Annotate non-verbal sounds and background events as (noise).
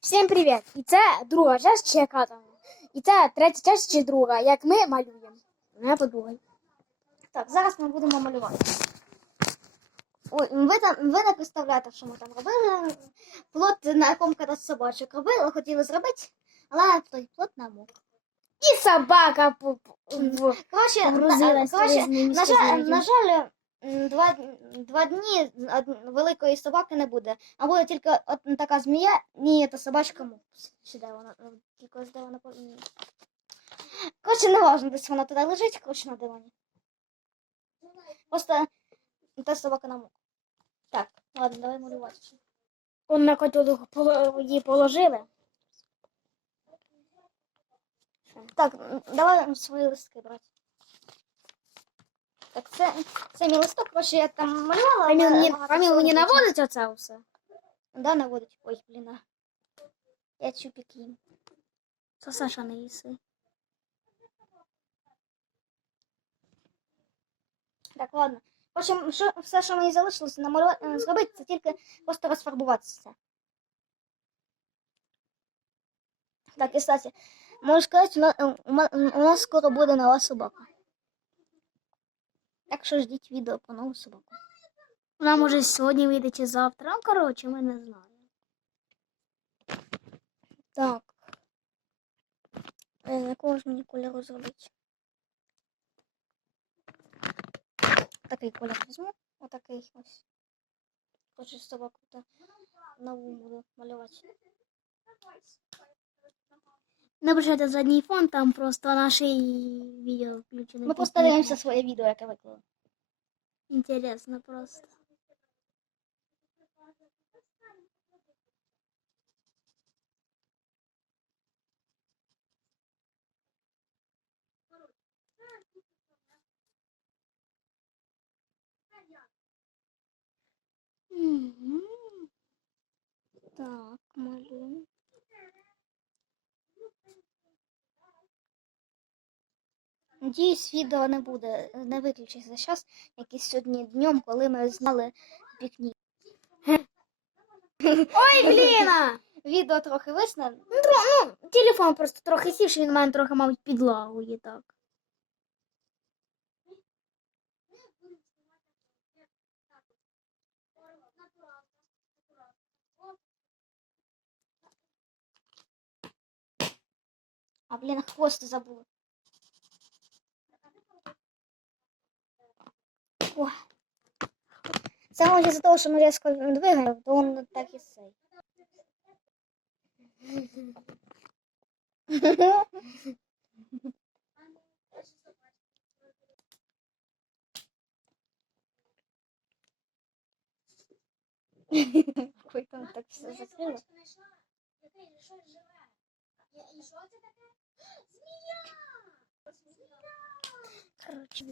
Всім привіт! І це друга часть чи там? І це третя часть чи друга, як ми малюємо. Не подумай. Так, зараз ми будемо малювати. Ой, ви там ви не представляєте, що ми там робили. Плот, на якому кататься собачок робили, хотіли зробити, але той плот намок. І собака Коротше, на, коротше, на, жаль, на жаль, два, два дні великої собаки не буде. А буде тільки от така змія, ні, та собачка мопс. Де вона? Ну, Тільки де вона. Коротше, не важно, десь вона туди лежить, коротше, на дивані. Просто та собака на муку. Так, ладно, давай малювати. Он на котелок її положили. Так, давай свої листки брати. Так, це, це мій листок, коротше, я там малювала. Каміл але мені, багато Каміл всього мені не вийшло. наводить оце все. Да, наводить. Ой, блін. а. Я чупик їм. Це Саша не їси. Так, ладно. В общем, що, все, що мені залишилося намалювати, зробити, це тільки просто розфарбуватися. Так, і кстати, можу сказати, у на- у ма- у нас скоро буде нова собака. Так що ждіть відео про нову собаку. Вона може сьогодні вийде чи завтра. Ну, коротше, ми не знаємо. Так. Е, якого ж мені кольору зробити? Такий кольор візьму. Отакий ось. Хочу собаку та нову буду малювати. Не бачите задній фон, там просто наше відео включено. Ми просто дивимося своє відео, яке виклали. Інтересно просто. Мгм. Так, малюємо. Надіюсь, відео не буде, не виключиться зараз, як і сьогодні днем, коли ми зняли пікнік. Ой, (laughs) бліна! Відео трохи висне. Ну, телефон просто трохи сівши, він у мене трохи, мабуть, підлагує так. А, блін, хвост забула. О. Може за того, що ми різко двигаємо, то він так і сей. Ой, там так все закрило. Короче,